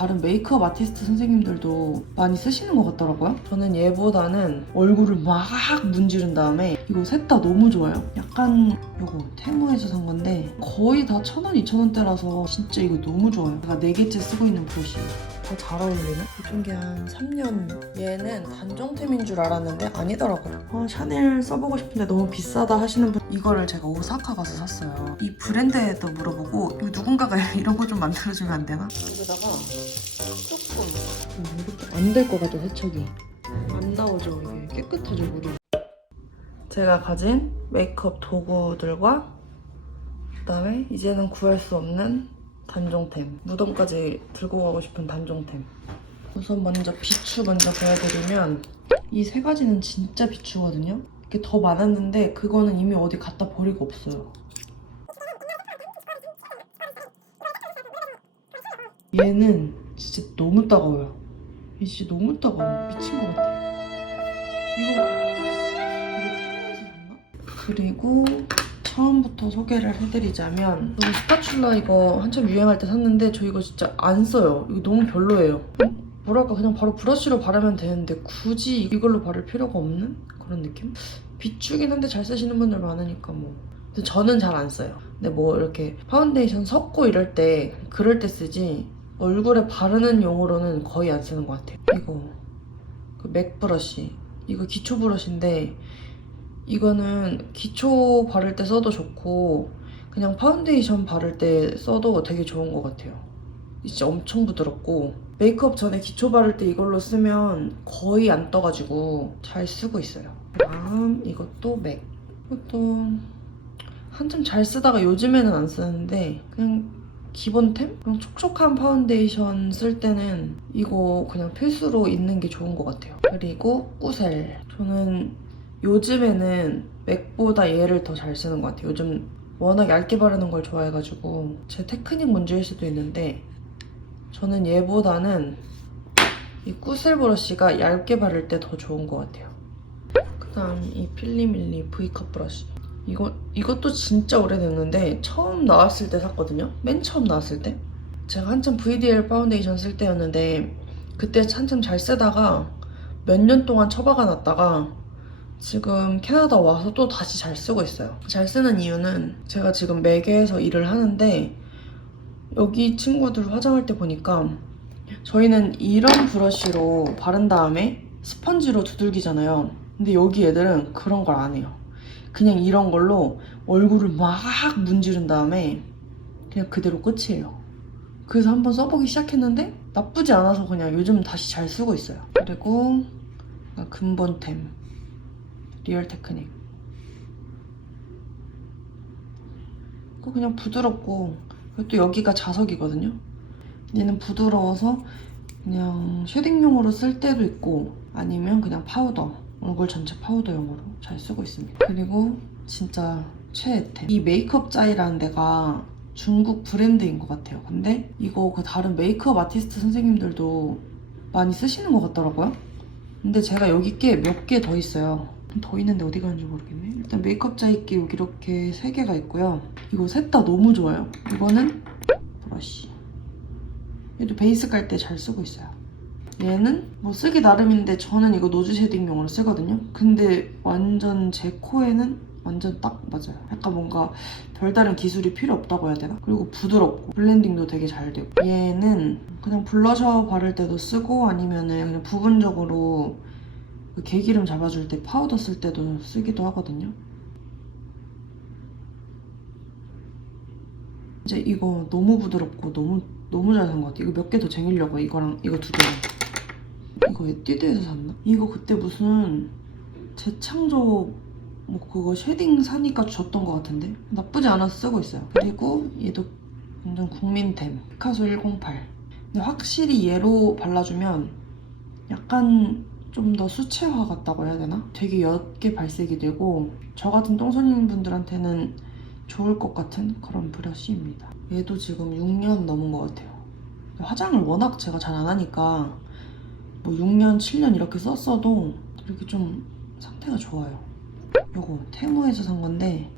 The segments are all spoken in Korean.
다른 메이크업 아티스트 선생님들도 많이 쓰시는 것 같더라고요. 저는 얘보다는 얼굴을 막 문지른 다음에 이거 셋 다 너무 좋아요. 약간 이거 테무에서 산 건데 거의 다 천 원, 이천 원대라서 진짜 이거 너무 좋아요. 제가 네 개째 쓰고 있는 브러쉬예요. 더잘 어울리네? 유통 기한 3년. 얘는 단종템인 줄 알았는데 아니더라고요. 아, 샤넬 써보고 싶은데 너무 비싸다 하시는 분 이거를 제가 오사카 가서 샀어요. 이 브랜드에도 물어보고 이거 누군가가 이런 거 좀 만들어주면 안 되나? 여기다가 조금 이렇게 안 될 것 같아 세척이. 안 나오죠 이게 깨끗하죠 물이. 제가 가진 메이크업 도구들과 그다음에 이제는 구할 수 없는 단종템 무덤까지 들고 가고 싶은 단종템. 우선 먼저 비추 먼저 보여드리면 이 세 가지는 진짜 비추거든요. 이게 더 많았는데 그거는 이미 어디 갖다 버리고 없어요. 얘는 진짜 너무 따가워요. 얘 진짜 너무 따가워 미친 것 같아. 이거 이거 테마에서 샀나? 그리고 처음부터 소개를 해드리자면 이 스파츌라 이거 한참 유행할 때 샀는데 저 이거 진짜 안 써요. 이거 너무 별로예요. 뭐랄까 그냥 바로 브러쉬로 바르면 되는데 굳이 이걸로 바를 필요가 없는 그런 느낌? 비추긴 한데 잘 쓰시는 분들 많으니까 뭐 근데 저는 잘 안 써요. 근데 뭐 이렇게 파운데이션 섞고 이럴 때 그럴 때 쓰지 얼굴에 바르는 용으로는 거의 안 쓰는 것 같아요. 이거 그 맥 브러쉬 이거 기초 브러쉬인데 이거는 기초 바를 때 써도 좋고 그냥 파운데이션 바를 때 써도 되게 좋은 것 같아요. 진짜 엄청 부드럽고 메이크업 전에 기초 바를 때 이걸로 쓰면 거의 안 떠가지고 잘 쓰고 있어요. 다음 이것도 맥. 이것도 한참 잘 쓰다가 요즘에는 안 쓰는데 그냥 기본템? 그냥 촉촉한 파운데이션 쓸 때는 이거 그냥 필수로 있는 게 좋은 것 같아요. 그리고 꾸셀. 저는 요즘에는 맥보다 얘를 더 잘 쓰는 것 같아요. 요즘 워낙 얇게 바르는 걸 좋아해가지고 제 테크닉 문제일 수도 있는데 저는 얘보다는 이 꾸셀 브러쉬가 얇게 바를 때 더 좋은 것 같아요. 그다음 이 필리밀리 V컵 브러쉬. 이거 이것도 진짜 오래됐는데 처음 나왔을 때 샀거든요. 맨 처음 나왔을 때. 제가 한참 VDL 파운데이션 쓸 때였는데 그때 한참 잘 쓰다가 몇 년 동안 처박아 놨다가 지금 캐나다 와서 또 다시 잘 쓰고 있어요. 잘 쓰는 이유는 제가 지금 매개에서 일을 하는데 여기 친구들 화장할 때 보니까 저희는 이런 브러쉬로 바른 다음에 스펀지로 두들기잖아요. 근데 여기 애들은 그런 걸 안 해요. 그냥 이런 걸로 얼굴을 막 문지른 다음에 그냥 그대로 끝이에요. 그래서 한번 써보기 시작했는데 나쁘지 않아서 그냥 요즘 다시 잘 쓰고 있어요. 그리고 근본템. 리얼 테크닉. 그거 그냥 부드럽고 또 여기가 자석이거든요. 얘는 부드러워서 그냥 쉐딩용으로 쓸 때도 있고 아니면 그냥 파우더 얼굴 전체 파우더용으로 잘 쓰고 있습니다. 그리고 진짜 최애템 이 메이크업 짜이라는 데가 중국 브랜드인 것 같아요. 근데 이거 그 다른 메이크업 아티스트 선생님들도 많이 쓰시는 것 같더라고요. 근데 제가 여기 게 몇 개 더 있어요. 더 있는데 어디 가는지 모르겠네. 일단 메이크업 자이기 여기 이렇게 세 개가 있고요. 이거 셋 다 너무 좋아요. 이거는 브러쉬. 얘도 베이스 깔 때 잘 쓰고 있어요. 얘는 뭐 쓰기 나름인데 저는 이거 노즈 쉐딩용으로 쓰거든요. 근데 완전 제 코에는 완전 딱 맞아요. 약간 뭔가 별다른 기술이 필요 없다고 해야 되나? 그리고 부드럽고 블렌딩도 되게 잘 되고 얘는 그냥 블러셔 바를 때도 쓰고 아니면은 그냥 부분적으로 그 개기름 잡아줄 때 파우더 쓸 때도 쓰기도 하거든요. 이제 이거 너무 부드럽고 너무 너무 잘 산 것 같아. 이거 몇 개 더 쟁이려고 이거랑 이거 두 개. 이거 에뛰드에서 샀나? 이거 그때 무슨 재창조 뭐 그거 쉐딩 사니까 줬던 것 같은데 나쁘지 않아서 쓰고 있어요. 그리고 얘도 완전 국민템 피카소 108. 근데 확실히 얘로 발라주면 약간 좀 더 수채화 같다고 해야 되나? 되게 옅게 발색이 되고 저 같은 똥손인 분들한테는 좋을 것 같은 그런 브러쉬입니다. 얘도 지금 6년 넘은 것 같아요. 화장을 워낙 제가 잘 안 하니까 뭐 6년, 7년 이렇게 썼어도 이렇게 좀 상태가 좋아요. 이거 테무에서 산 건데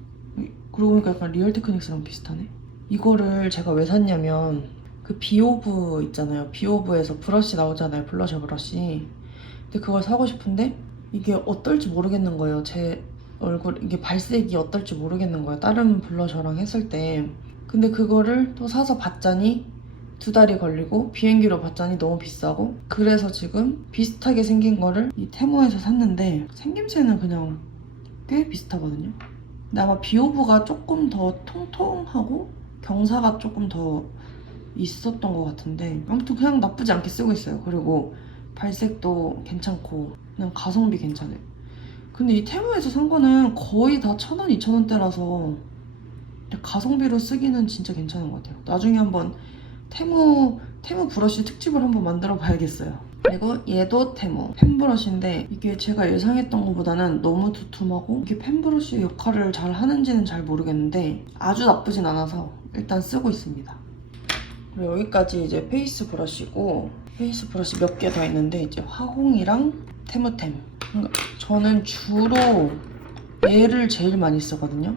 그러고 보니까 약간 리얼 테크닉스랑 비슷하네. 이거를 제가 왜 샀냐면 그 비오브 있잖아요. 비오브에서 브러쉬 나오잖아요. 블러셔 브러쉬. 근데 그걸 사고 싶은데 이게 어떨지 모르겠는 거예요. 제 얼굴 이게 발색이 어떨지 모르겠는 거예요. 다른 블러셔랑 했을 때. 근데 그거를 또 사서 봤자니 두 달이 걸리고 비행기로 봤자니 너무 비싸고 그래서 지금 비슷하게 생긴 거를 이 테무에서 샀는데 생김새는 그냥 꽤 비슷하거든요. 근데 아마 비오브가 조금 더 통통하고 경사가 조금 더 있었던 것 같은데 아무튼 그냥 나쁘지 않게 쓰고 있어요. 그리고 발색도 괜찮고 그냥 가성비 괜찮아요. 근데 이 테무에서 산 거는 거의 다 천 원, 이천 원대라서 가성비로 쓰기는 진짜 괜찮은 것 같아요. 나중에 한번 테무 테무 브러쉬 특집을 한번 만들어 봐야겠어요. 그리고 얘도 테무 펜 브러쉬인데 이게 제가 예상했던 것보다는 너무 두툼하고 이게 펜 브러쉬 역할을 잘 하는지는 잘 모르겠는데 아주 나쁘진 않아서 일단 쓰고 있습니다. 그리고 여기까지 이제 페이스 브러쉬고 페이스 브러쉬 몇 개 더 있는데 이제 화홍이랑 테무템. 그러니까 저는 주로 얘를 제일 많이 쓰거든요.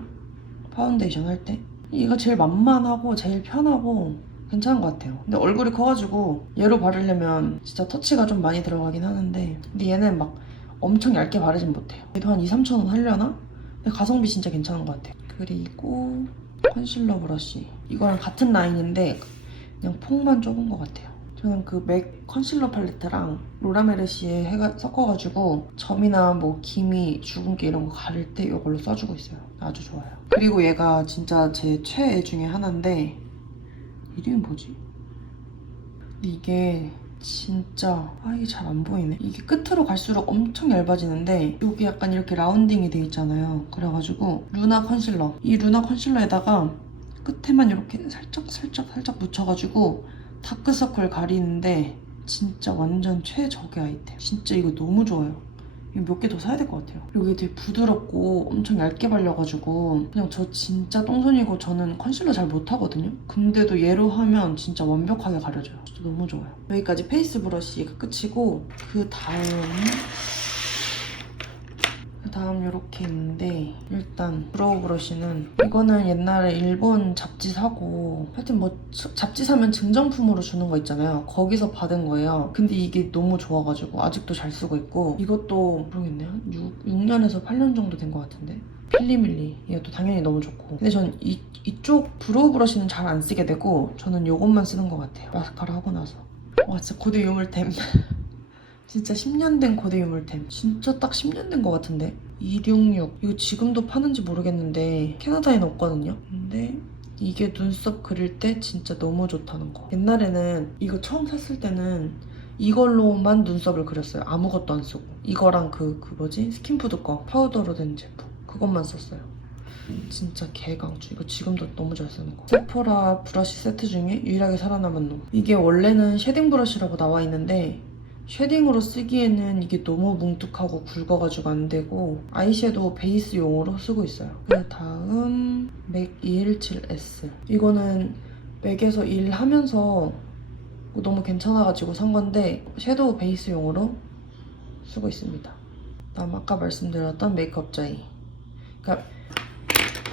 파운데이션 할 때. 얘가 제일 만만하고 제일 편하고 괜찮은 것 같아요. 근데 얼굴이 커가지고 얘로 바르려면 진짜 터치가 좀 많이 들어가긴 하는데 근데 얘는 막 엄청 얇게 바르진 못해요. 얘도 한 2, 3천 원 하려나? 근데 가성비 진짜 괜찮은 것 같아요. 그리고 컨실러 브러쉬. 이거랑 같은 라인인데 그냥 폭만 좁은 것 같아요. 저는 그 맥 컨실러 팔레트랑 로라메르시에 해가 섞어가지고 점이나 뭐 기미, 주근깨 이런 거 가릴 때 이걸로 써주고 있어요. 아주 좋아요. 그리고 얘가 진짜 제 최애 중에 하나인데 이름이 뭐지? 이게 진짜 아 이게 잘 안 보이네 이게 끝으로 갈수록 엄청 얇아지는데 여기 약간 이렇게 라운딩이 돼 있잖아요 그래가지고 루나 컨실러 이 루나 컨실러에다가 끝에만 이렇게 살짝 살짝 살짝 묻혀가지고 다크서클 가리는데 진짜 완전 최적의 아이템 진짜 이거 너무 좋아요 몇 개 더 사야 될 것 같아요. 이게 되게 부드럽고 엄청 얇게 발려가지고 그냥 저 진짜 똥손이고 저는 컨실러 잘 못하거든요. 근데도 얘로 하면 진짜 완벽하게 가려져요. 진짜 너무 좋아요. 여기까지 페이스 브러쉬가 끝이고 그 다음 그 다음 이렇게 있는데 일단 브로우 브러쉬는 이거는 옛날에 일본 잡지 사고 하여튼 뭐 잡지 사면 증정품으로 주는 거 있잖아요. 거기서 받은 거예요. 근데 이게 너무 좋아가지고 아직도 잘 쓰고 있고 이것도 모르겠네요 6, 6년에서 8년 정도 된 것 같은데? 필리밀리 이것도 당연히 너무 좋고. 근데 전 이, 이쪽 브로우 브러쉬는 잘 안 쓰게 되고 저는 이것만 쓰는 것 같아요. 마스카라 하고 나서. 와 진짜 고대 유물템 진짜 10년 된 고대 유물템. 진짜 딱 10년 된 것 같은데. 266. 이거 지금도 파는지 모르겠는데 캐나다에는 없거든요. 근데 이게 눈썹 그릴 때 진짜 너무 좋다는 거. 옛날에는 이거 처음 샀을 때는 이걸로만 눈썹을 그렸어요. 아무것도 안 쓰고. 이거랑 그, 그 뭐지? 스킨푸드 거. 파우더로 된 제품. 그것만 썼어요. 진짜 개강추. 이거 지금도 너무 잘 쓰는 거. 세포라 브러쉬 세트 중에 유일하게 살아남은 놈. 이게 원래는 쉐딩 브러쉬라고 나와 있는데 쉐딩으로 쓰기에는 이게 너무 뭉툭하고 굵어가지고 안 되고 아이섀도우 베이스용으로 쓰고 있어요. 그 다음 맥 217S 이거는 맥에서 일하면서 너무 괜찮아가지고 산 건데 섀도우 베이스용으로 쓰고 있습니다. 다음 아까 말씀드렸던 메이크업 자이 그러니까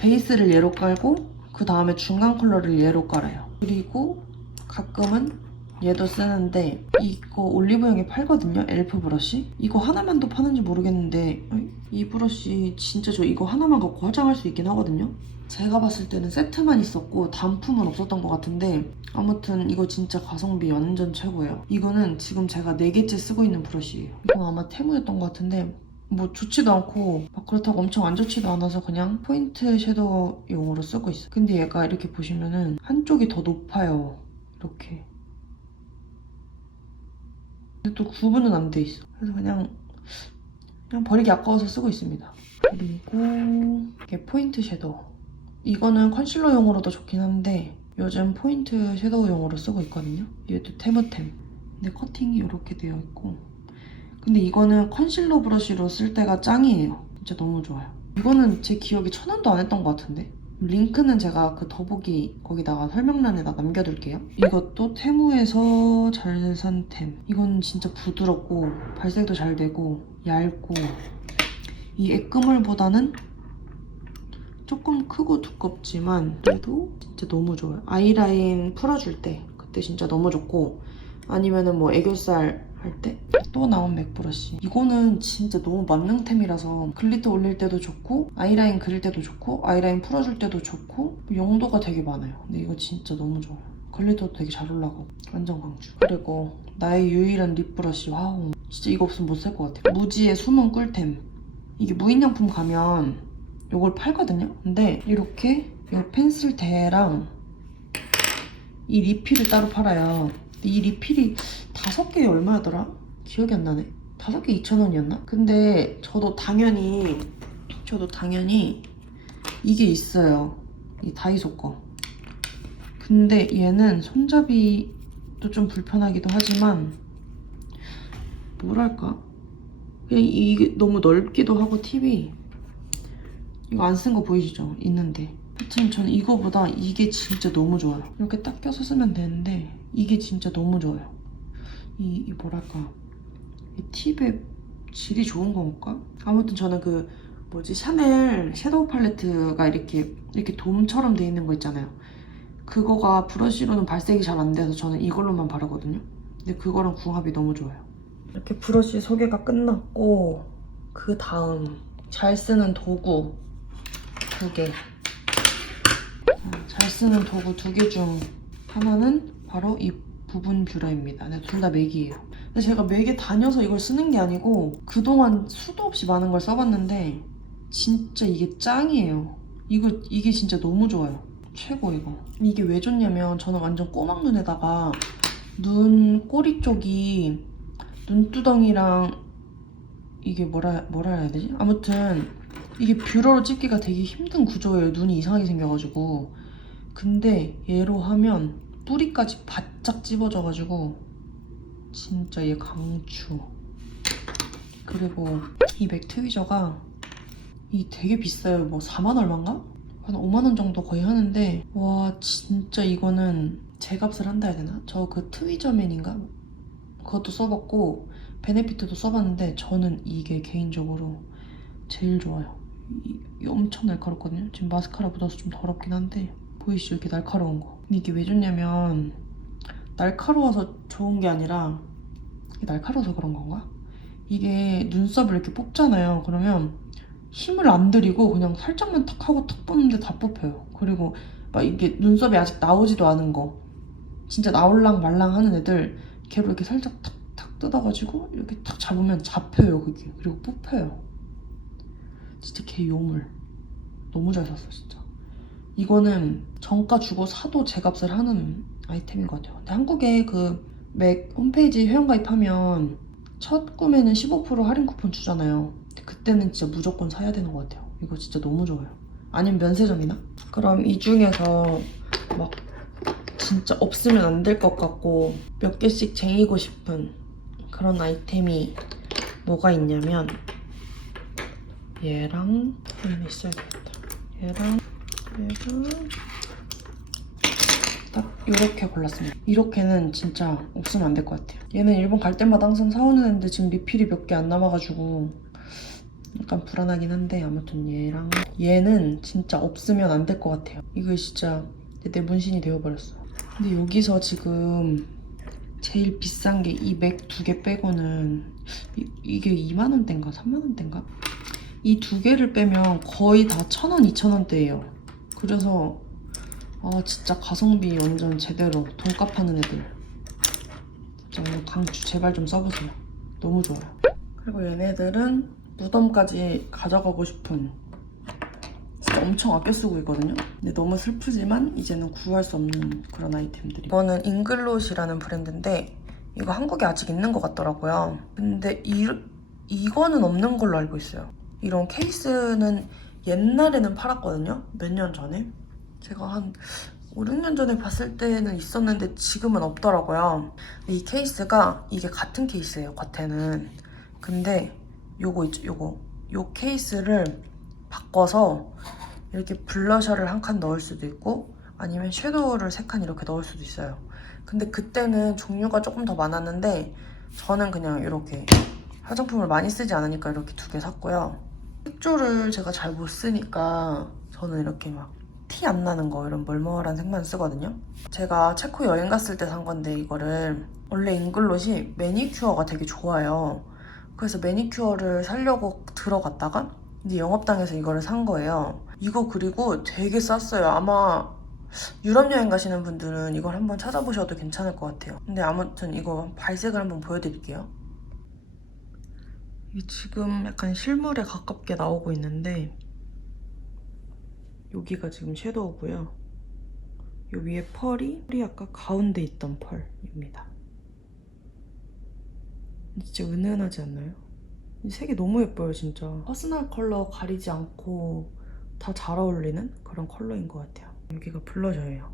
베이스를 얘로 깔고 그 다음에 중간 컬러를 얘로 깔아요. 그리고 가끔은 얘도 쓰는데 이거 올리브영에 팔거든요 엘프 브러쉬? 이거 하나만 더 파는지 모르겠는데 이 브러쉬 진짜 저 이거 하나만 갖고 화장할 수 있긴 하거든요? 제가 봤을 때는 세트만 있었고 단품은 없었던 것 같은데 아무튼 이거 진짜 가성비 완전 최고예요. 이거는 지금 제가 4개째 쓰고 있는 브러쉬예요. 이건 아마 테무였던 것 같은데 뭐 좋지도 않고 막 그렇다고 엄청 안 좋지도 않아서 그냥 포인트 섀도우용으로 쓰고 있어요. 근데 얘가 이렇게 보시면은 한쪽이 더 높아요. 이렇게 근데 또 구분은 안 돼 있어. 그래서 그냥 그냥 버리기 아까워서 쓰고 있습니다. 그리고 이게 포인트 섀도우. 이거는 컨실러용으로도 좋긴 한데 요즘 포인트 섀도우용으로 쓰고 있거든요. 이것도 테무템. 근데 커팅이 이렇게 되어 있고 근데 이거는 컨실러 브러쉬로 쓸 때가 짱이에요. 진짜 너무 좋아요. 이거는 제 기억에 천 원도 안 했던 것 같은데 링크는 제가 그 더보기 거기다가 설명란에다 남겨둘게요. 이것도 테무에서 잘 산 템. 이건 진짜 부드럽고 발색도 잘 되고 얇고 이 애끄물보다는 조금 크고 두껍지만 그래도 진짜 너무 좋아요. 아이라인 풀어줄 때 그때 진짜 너무 좋고 아니면은 뭐 애교살 할 때? 또 나온 맥 브러쉬 이거는 진짜 너무 만능템이라서 글리터 올릴 때도 좋고 아이라인 그릴 때도 좋고 아이라인 풀어줄 때도 좋고 용도가 되게 많아요. 근데 이거 진짜 너무 좋아요. 글리터도 되게 잘 올라가고 완전 강추 그리고 나의 유일한 립 브러쉬 와우. 진짜 이거 없으면 못 살 것 같아요. 무지의 숨은 꿀템. 이게 무인양품 가면 이걸 팔거든요? 근데 이렇게 이 펜슬 대랑 이 리필을 따로 팔아요 이 리필이 다섯 개에 얼마였더라? 기억이 안 나네. 다섯 개 2,000원이었나? 근데 저도 당연히 저도 당연히 이게 있어요. 이 다이소 거. 근데 얘는 손잡이도 좀 불편하기도 하지만 뭐랄까 그냥 이게 너무 넓기도 하고 팁이 이거 안 쓴 거 보이시죠? 있는데 하여튼 저는 이거보다 이게 진짜 너무 좋아요. 이렇게 딱 껴서 쓰면 되는데 이게 진짜 너무 좋아요. 이, 이 뭐랄까 이 팁의 질이 좋은 건가? 아무튼 저는 그 뭐지 샤넬 섀도우 팔레트가 이렇게 이렇게 돔처럼 돼 있는 거 있잖아요. 그거가 브러쉬로는 발색이 잘 안 돼서 저는 이걸로만 바르거든요. 근데 그거랑 궁합이 너무 좋아요. 이렇게 브러쉬 소개가 끝났고 그 다음 잘 쓰는 도구 두 개. 어, 잘 쓰는 도구 두 개 중 하나는 바로 이 부분 뷰러입니다. 네, 둘다 맥이에요. 근데 제가 맥에 다녀서 이걸 쓰는 게 아니고 그동안 수도 없이 많은 걸 써봤는데 진짜 이게 짱이에요. 이거 이게 진짜 너무 좋아요. 최고 이거. 이게 왜 좋냐면 저는 완전 꼬막 눈에다가 눈 꼬리 쪽이 눈두덩이랑 이게 뭐라 뭐라 해야 되지? 아무튼 이게 뷰러로 찍기가 되게 힘든 구조예요. 눈이 이상하게 생겨가지고. 근데 얘로 하면 뿌리까지 바짝 찝어져가지고 진짜 얘 강추. 그리고 이 맥 트위저가 이 되게 비싸요. 뭐 4만 얼마인가? 한 5만 원 정도 거의 하는데 와 진짜 이거는 제 값을 한다 해야 되나? 저 그 트위저맨인가? 그것도 써봤고 베네피트도 써봤는데 저는 이게 개인적으로 제일 좋아요. 이, 이 엄청 날카롭거든요. 지금 마스카라 묻어서 좀 더럽긴 한데 보이시죠? 이렇게 날카로운 거. 근데 이게 왜 좋냐면 날카로워서 좋은 게 아니라 이게 날카로워서 그런 건가? 이게 눈썹을 이렇게 뽑잖아요. 그러면 힘을 안 들이고 그냥 살짝만 탁 하고 탁 뽑는데 다 뽑혀요. 그리고 막 이게 눈썹이 아직 나오지도 않은 거 진짜 나올랑 말랑 하는 애들 걔로 이렇게 살짝 탁탁 뜯어가지고 이렇게 탁 잡으면 잡혀요 그게 그리고 뽑혀요. 진짜 개 요물. 너무 잘 샀어 진짜. 이거는 정가 주고 사도 제 값을 하는 아이템인 것 같아요. 근데 한국에 그 맥 홈페이지 회원가입하면 첫 구매는 15% 할인 쿠폰 주잖아요. 그때는 진짜 무조건 사야 되는 것 같아요. 이거 진짜 너무 좋아요. 아니면 면세점이나? 그럼 이 중에서 막 진짜 없으면 안 될 것 같고 몇 개씩 쟁이고 싶은 그런 아이템이 뭐가 있냐면 얘랑 얘는 있어야 되겠다. 얘랑 얘랑 딱 이렇게 골랐습니다. 이렇게는 진짜 없으면 안 될 것 같아요. 얘는 일본 갈 때마다 항상 사오는 애인데 지금 리필이 몇 개 안 남아가지고 약간 불안하긴 한데 아무튼 얘랑 얘는 진짜 없으면 안 될 것 같아요. 이거 진짜 내 문신이 되어버렸어. 근데 여기서 지금 제일 비싼 게 이 맥 두 개 빼고는 이, 이게 2만 원대인가 3만 원대인가? 이 두 개를 빼면 거의 다 천 원, 이천 원대예요. 그래서 아 진짜 가성비 완전 제대로 돈값 하는 애들 진짜 강추 제발 좀 써보세요. 너무 좋아요. 그리고 얘네들은 무덤까지 가져가고 싶은 진짜 엄청 아껴 쓰고 있거든요. 근데 너무 슬프지만 이제는 구할 수 없는 그런 아이템들이. 이거는 잉글롯이라는 브랜드인데 이거 한국에 아직 있는 것 같더라고요. 근데 이, 이거는 없는 걸로 알고 있어요. 이런 케이스는 옛날에는 팔았거든요. 몇 년 전에. 제가 한 5, 6년 전에 봤을 때는 있었는데 지금은 없더라고요. 이 케이스가 이게 같은 케이스예요, 겉에는. 근데 요거 있죠, 요거. 요 케이스를 바꿔서 이렇게 블러셔를 한 칸 넣을 수도 있고 아니면 섀도우를 세 칸 이렇게 넣을 수도 있어요. 근데 그때는 종류가 조금 더 많았는데 저는 그냥 이렇게 화장품을 많이 쓰지 않으니까 이렇게 두 개 샀고요. 색조를 제가 잘 못 쓰니까 저는 이렇게 막 티 안 나는 거 이런 멀멀한 색만 쓰거든요. 제가 체코 여행 갔을 때 산 건데 이거를 원래 잉글롯이 매니큐어가 되게 좋아요. 그래서 매니큐어를 사려고 들어갔다가 이제 영업당에서 이거를 산 거예요. 이거 그리고 되게 쌌어요. 아마 유럽 여행 가시는 분들은 이걸 한번 찾아보셔도 괜찮을 것 같아요. 근데 아무튼 이거 발색을 한번 보여드릴게요. 지금 약간 실물에 가깝게 나오고 있는데 여기가 지금 섀도우고요. 이 위에 펄이 펄이 아까 가운데 있던 펄입니다. 진짜 은은하지 않나요? 이 색이 너무 예뻐요, 진짜. 퍼스널 컬러 가리지 않고 다 잘 어울리는 그런 컬러인 것 같아요. 여기가 블러셔예요.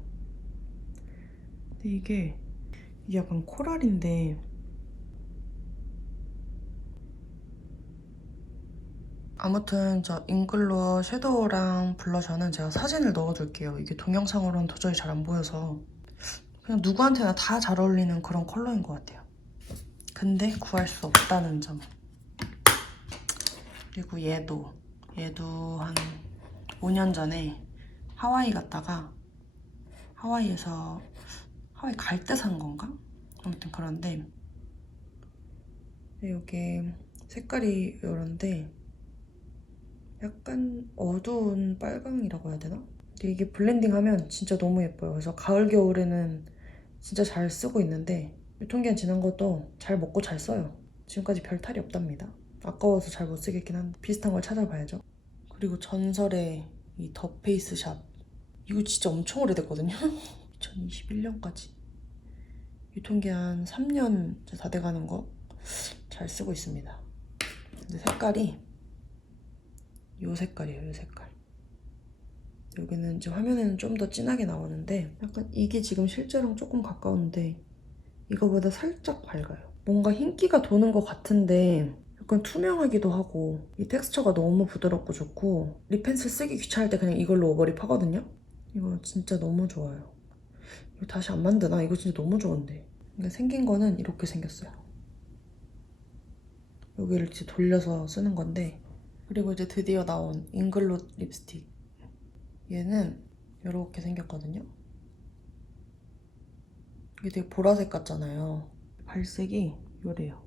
근데 이게, 이게 약간 코랄인데 아무튼 저 잉글로 섀도우랑 블러셔는 제가 사진을 넣어둘게요. 이게 동영상으로는 도저히 잘 안 보여서 그냥 누구한테나 다 잘 어울리는 그런 컬러인 것 같아요. 근데 구할 수 없다는 점. 그리고 얘도 얘도 한 5년 전에 하와이 갔다가 하와이에서 하와이 갈 때 산 건가? 아무튼 그런데 이게 색깔이 이런데 약간 어두운 빨강이라고 해야 되나? 근데 이게 블렌딩하면 진짜 너무 예뻐요. 그래서 가을 겨울에는 진짜 잘 쓰고 있는데 유통기한 지난 것도 잘 먹고 잘 써요. 지금까지 별 탈이 없답니다. 아까워서 잘 못 쓰겠긴 한데 비슷한 걸 찾아봐야죠. 그리고 전설의 이 더 페이스 샵 이거 진짜 엄청 오래됐거든요. 2021년까지 유통기한 3년 이제 다 돼가는 거 잘 쓰고 있습니다. 근데 색깔이 요 색깔이에요, 요 색깔. 여기는 이제 화면에는 좀 더 진하게 나오는데 약간 이게 지금 실제랑 조금 가까운데 이거보다 살짝 밝아요. 뭔가 흰기가 도는 것 같은데 약간 투명하기도 하고 이 텍스처가 너무 부드럽고 좋고 립 펜슬 쓰기 귀찮을 때 그냥 이걸로 오버립 하거든요. 이거 진짜 너무 좋아요. 이거 다시 안 만드나? 이거 진짜 너무 좋은데. 그러니까 생긴 거는 이렇게 생겼어요. 여기를 이제 돌려서 쓰는 건데 그리고 이제 드디어 나온 잉글롯 립스틱. 얘는 이렇게 생겼거든요. 이게 되게 보라색 같잖아요. 발색이 요래요.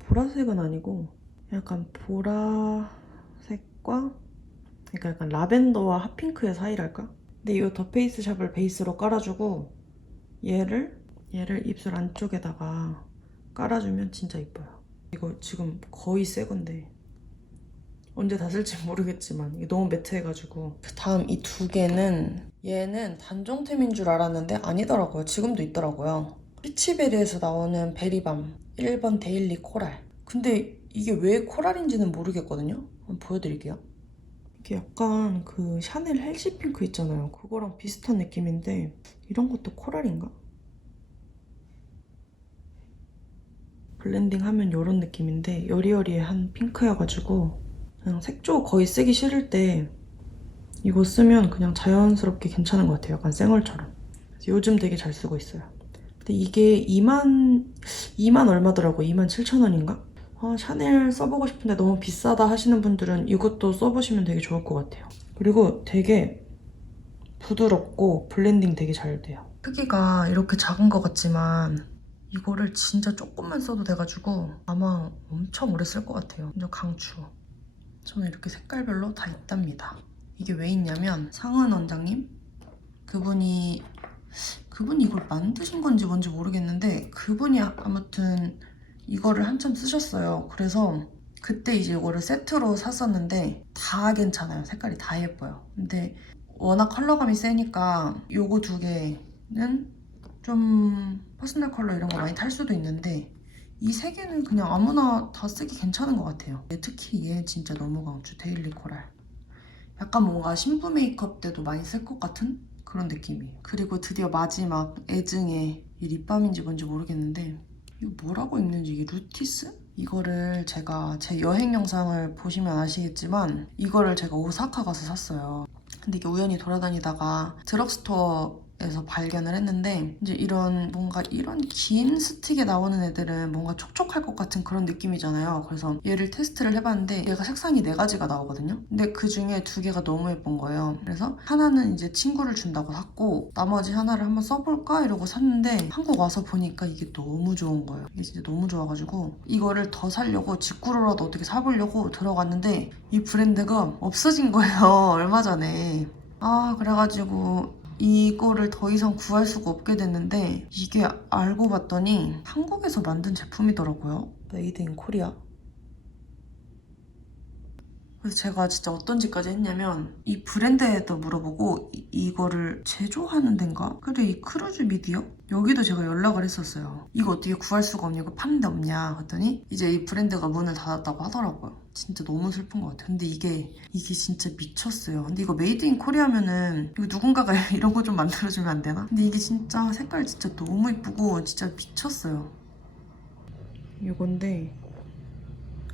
보라색은 아니고 약간 보라색과 그러니까 약간 라벤더와 핫핑크의 사이랄까? 근데 이 더 페이스 샵을 베이스로 깔아주고 얘를 얘를 입술 안쪽에다가 깔아주면 진짜 이뻐요. 이거 지금 거의 새 건데. 언제 다 쓸지 모르겠지만 이게 너무 매트해가지고. 그 다음 이 두 개는 얘는 단종템인 줄 알았는데 아니더라고요. 지금도 있더라고요. 피치베리에서 나오는 베리밤 1번 데일리 코랄. 근데 이게 왜 코랄인지는 모르겠거든요. 한번 보여드릴게요. 이게 약간 그 샤넬 헬시 핑크 있잖아요. 그거랑 비슷한 느낌인데 이런 것도 코랄인가? 블렌딩 하면 이런 느낌인데 여리여리한 핑크여가지고 그냥 색조 거의 쓰기 싫을 때 이거 쓰면 그냥 자연스럽게 괜찮은 것 같아요. 약간 쌩얼처럼. 요즘 되게 잘 쓰고 있어요. 근데 이게 2만 2만 얼마더라고. 2만 7천 원인가? 아, 샤넬 써보고 싶은데 너무 비싸다 하시는 분들은 이것도 써보시면 되게 좋을 것 같아요. 그리고 되게 부드럽고 블렌딩 되게 잘 돼요. 크기가 이렇게 작은 것 같지만 이거를 진짜 조금만 써도 돼가지고 아마 엄청 오래 쓸 것 같아요. 완전 강추. 저는 이렇게 색깔별로 다 있답니다. 이게 왜 있냐면 상은 원장님 그분이 그분이 이걸 만드신 건지 뭔지 모르겠는데 그분이 아무튼 이거를 한참 쓰셨어요. 그래서 그때 이제 이거를 세트로 샀었는데 다 괜찮아요. 색깔이 다 예뻐요. 근데 워낙 컬러감이 세니까 요거 두 개는 좀 퍼스널 컬러 이런 거 많이 탈 수도 있는데 이 세 개는 그냥 아무나 다 쓰기 괜찮은 것 같아요. 특히 얘 진짜 너무 강추 데일리 코랄. 약간 뭔가 신부 메이크업 때도 많이 쓸 것 같은 그런 느낌이에요. 그리고 드디어 마지막 애증의 이 립밤인지 뭔지 모르겠는데 이거 뭐라고 읽는지 이게 루티스? 이거를 제가 제 여행 영상을 보시면 아시겠지만 이거를 제가 오사카 가서 샀어요. 근데 이게 우연히 돌아다니다가 드럭스토어 에서 발견을 했는데 이제 이런 뭔가 이런 긴 스틱에 나오는 애들은 뭔가 촉촉할 것 같은 그런 느낌이잖아요. 그래서 얘를 테스트를 해봤는데 얘가 색상이 네 가지가 나오거든요. 근데 그 중에 두 개가 너무 예쁜 거예요. 그래서 하나는 이제 친구를 준다고 샀고 나머지 하나를 한번 써볼까 이러고 샀는데 한국 와서 보니까 이게 너무 좋은 거예요. 이게 진짜 너무 좋아가지고 이거를 더 사려고 직구로라도 어떻게 사보려고 들어갔는데 이 브랜드가 없어진 거예요. 얼마 전에. 아 그래가지고 이거를 더 이상 구할 수가 없게 됐는데 이게 알고 봤더니 한국에서 만든 제품이더라고요. 메이드 인 코리아. 그래서 제가 진짜 어떤 짓까지 했냐면 이 브랜드에도 물어보고 이, 이거를 제조하는 데인가? 그래 이 크루즈 미디어? 여기도 제가 연락을 했었어요. 이거 어떻게 구할 수가 없냐? 이거 파는 데 없냐? 그랬더니 이제 이 브랜드가 문을 닫았다고 하더라고요. 진짜 너무 슬픈 것 같아요. 근데 이게 이게 진짜 미쳤어요. 근데 이거 메이드 인 코리아면은 이거 누군가가 이런 거 좀 만들어주면 안 되나? 근데 이게 진짜 색깔 진짜 너무 이쁘고 진짜 미쳤어요. 이건데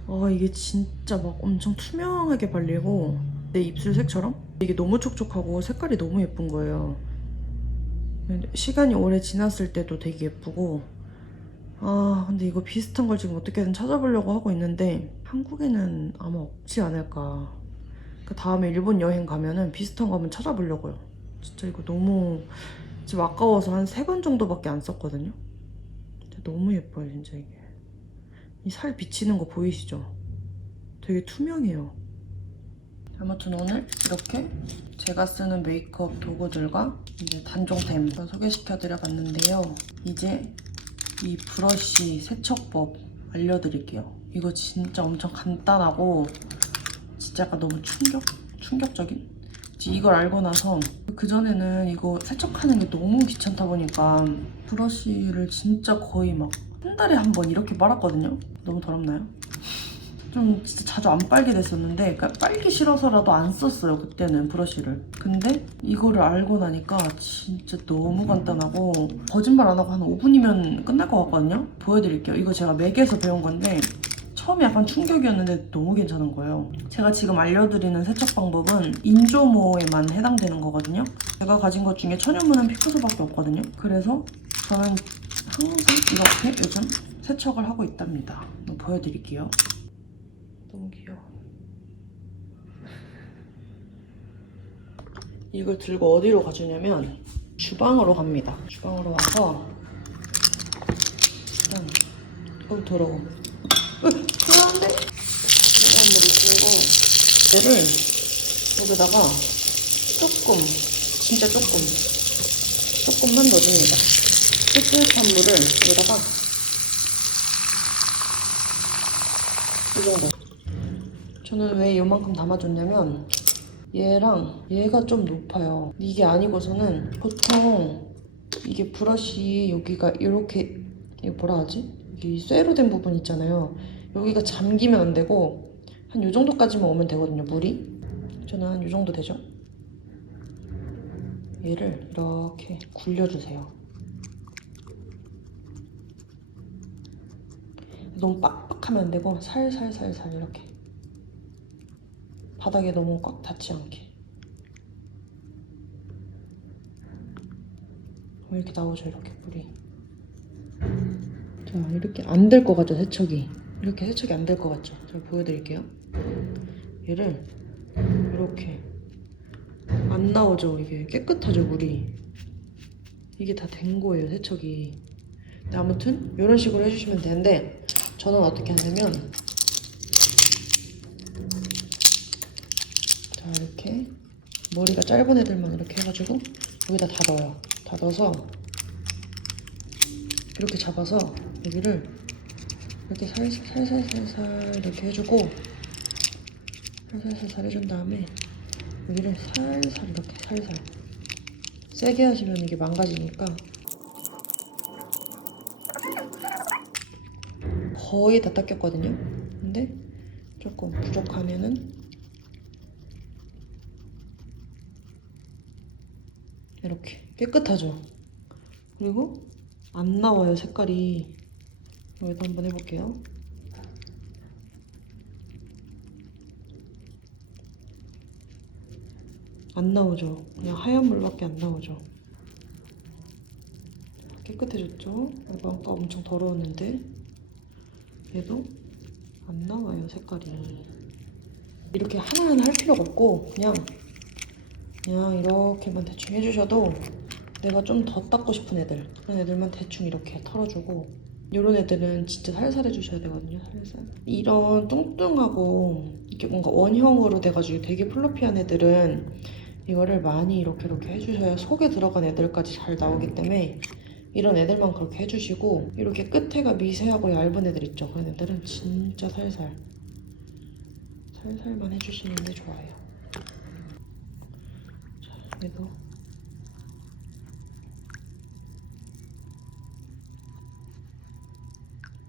아 이게 진짜 막 엄청 투명하게 발리고 내 입술 색처럼 이게 너무 촉촉하고 색깔이 너무 예쁜 거예요. 시간이 오래 지났을 때도 되게 예쁘고 아 근데 이거 비슷한 걸 지금 어떻게든 찾아보려고 하고 있는데 한국에는 아마 없지 않을까. 그 다음에 일본 여행 가면은 비슷한 거 한번 찾아보려고요. 진짜 이거 너무 지금 아까워서 한 세 번 정도밖에 안 썼거든요. 너무 예뻐요 진짜 이게. 이 살 비치는 거 보이시죠? 되게 투명해요. 아무튼 오늘 이렇게 제가 쓰는 메이크업 도구들과 이제 단종템 소개시켜 드려 봤는데요. 이제 이 브러쉬 세척법 알려드릴게요. 이거 진짜 엄청 간단하고 진짜 약간 너무 충격? 충격적인? 이걸 알고 나서 그전에는 이거 세척하는 게 너무 귀찮다 보니까 브러쉬를 진짜 거의 막 한 달에 한 번 이렇게 빨았거든요. 너무 더럽나요? 좀 진짜 자주 안 빨게 됐었는데 그러니까 빨기 싫어서라도 안 썼어요 그때는 브러쉬를. 근데 이거를 알고 나니까 진짜 너무 간단하고 거짓말 안 하고 한 5분이면 끝날 것 같거든요? 보여드릴게요. 이거 제가 맥에서 배운 건데 처음에 약간 충격이었는데 너무 괜찮은 거예요. 제가 지금 알려드리는 세척 방법은 인조모에만 해당되는 거거든요. 제가 가진 것 중에 천연문은 피크소밖에 없거든요. 그래서 저는 항상 이렇게 요즘 세척을 하고 있답니다 보여드릴게요 너무 귀여워. 이걸 들고 어디로 가주냐면 주방으로 갑니다. 주방으로 와서 일단 어 더러워. 으 더러운데? 뜨거운 물을 들고 얘를 여기다가 조금 진짜 조금 조금만 넣어줍니다. 뜨뜻한 물을 여기다가 이 정도. 저는 왜 이만큼 담아줬냐면 얘랑 얘가 좀 높아요. 이게 아니고서는 보통 이게 브러쉬 여기가 이렇게 이거 뭐라 하지? 이 쇠로 된 부분 있잖아요. 여기가 잠기면 안 되고 한 이 정도까지만 오면 되거든요. 물이. 저는 한 이 정도 되죠. 얘를 이렇게 굴려주세요. 너무 빡빡하면 안 되고 살살살살 이렇게 바닥에 너무 꽉 닿지 않게. 왜 이렇게 나오죠 이렇게 물이? 자 이렇게 안 될 것 같죠 세척이? 이렇게 세척이 안 될 것 같죠? 제가 보여드릴게요. 얘를 이렇게 안 나오죠 이게. 깨끗하죠 물이. 이게 다 된 거예요 세척이. 근데 아무튼 이런 식으로 해주시면 되는데 저는 어떻게 하냐면 자 이렇게 머리가 짧은 애들만 이렇게 해가지고 여기다 다 넣어요. 다 넣어서 이렇게 잡아서 여기를 이렇게 살살 살살 살살 이렇게 해주고 살살 살살 해준 다음에 여기를 살살 이렇게 살살. 세게 하시면 이게 망가지니까 거의 다 닦였거든요. 근데 조금 부족하면은 이렇게 깨끗하죠. 그리고 안 나와요 색깔이. 여기도 한번 해볼게요. 안 나오죠. 그냥 하얀 물밖에 안 나오죠. 깨끗해졌죠? 아까 엄청 더러웠는데 얘도 안 나와요 색깔이. 이렇게 하나하나 할 필요가 없고 그냥 그냥 이렇게만 대충 해주셔도 내가 좀 더 닦고 싶은 애들 그런 애들만 대충 이렇게 털어주고 이런 애들은 진짜 살살 해주셔야 되거든요 살살. 이런 뚱뚱하고 이게 뭔가 원형으로 돼가지고 되게 플러피한 애들은 이거를 많이 이렇게 이렇게 해주셔야 속에 들어간 애들까지 잘 나오기 때문에 이런 애들만 그렇게 해주시고 이렇게 끝에가 미세하고 얇은 애들 있죠 그런 애들은 진짜 살살 살살만 해주시는 게 좋아요 자 얘도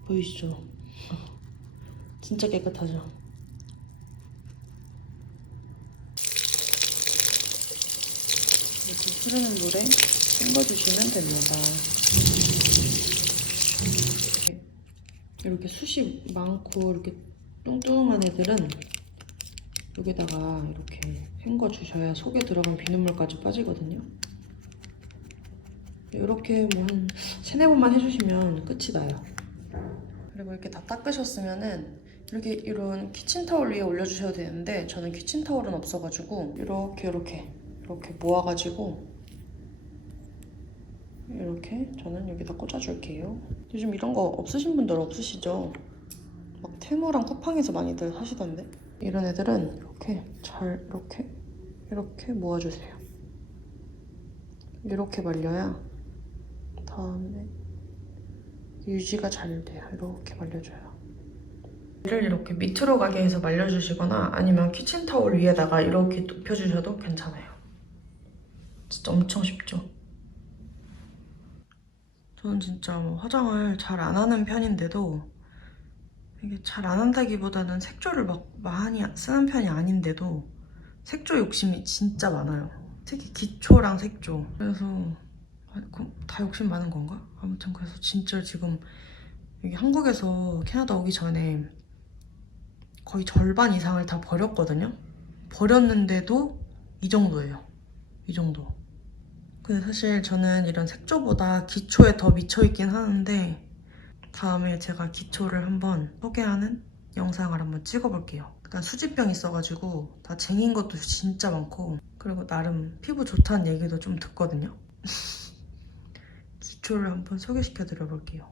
보이시죠? 진짜 깨끗하죠? 이렇게 흐르는 물에 헹궈주시면 됩니다. 이렇게 숱이 많고 이렇게 뚱뚱한 애들은 여기다가 이렇게 헹궈 주셔야 속에 들어간 비눗물까지 빠지거든요. 이렇게 뭐 한 세네 번만 해주시면 끝이 나요. 그리고 이렇게 다 닦으셨으면은 이렇게 이런 키친타올 위에 올려주셔도 되는데 저는 키친타올은 없어가지고 이렇게 이렇게 이렇게 모아가지고 이렇게 저는 여기다 꽂아줄게요. 요즘 이런 거 없으신 분들 없으시죠? 막 테무랑 쿠팡에서 많이들 사시던데 이런 애들은 이렇게 잘 이렇게 이렇게 모아주세요. 이렇게 말려야 다음에 유지가 잘 돼요. 이렇게 말려줘요. 이를 이렇게 밑으로 가게 해서 말려주시거나 아니면 키친타올 위에다가 이렇게 눕혀주셔도 괜찮아요. 진짜 엄청 쉽죠? 저는 진짜 뭐 화장을 잘 안 하는 편인데도 이게 잘 안 한다기보다는 색조를 막 많이 쓰는 편이 아닌데도 색조 욕심이 진짜 많아요. 특히 기초랑 색조. 그래서 아, 다 욕심 많은 건가? 아무튼 그래서 진짜 지금 여기 한국에서 캐나다 오기 전에 거의 절반 이상을 다 버렸거든요. 버렸는데도 이 정도예요. 이 정도. 근데 사실 저는 이런 색조보다 기초에 더 미쳐있긴 하는데 다음에 제가 기초를 한번 소개하는 영상을 한번 찍어볼게요. 약간 수지병 있어가지고 다 쟁인 것도 진짜 많고 그리고 나름 피부 좋다는 얘기도 좀 듣거든요. 기초를 한번 소개시켜 드려볼게요.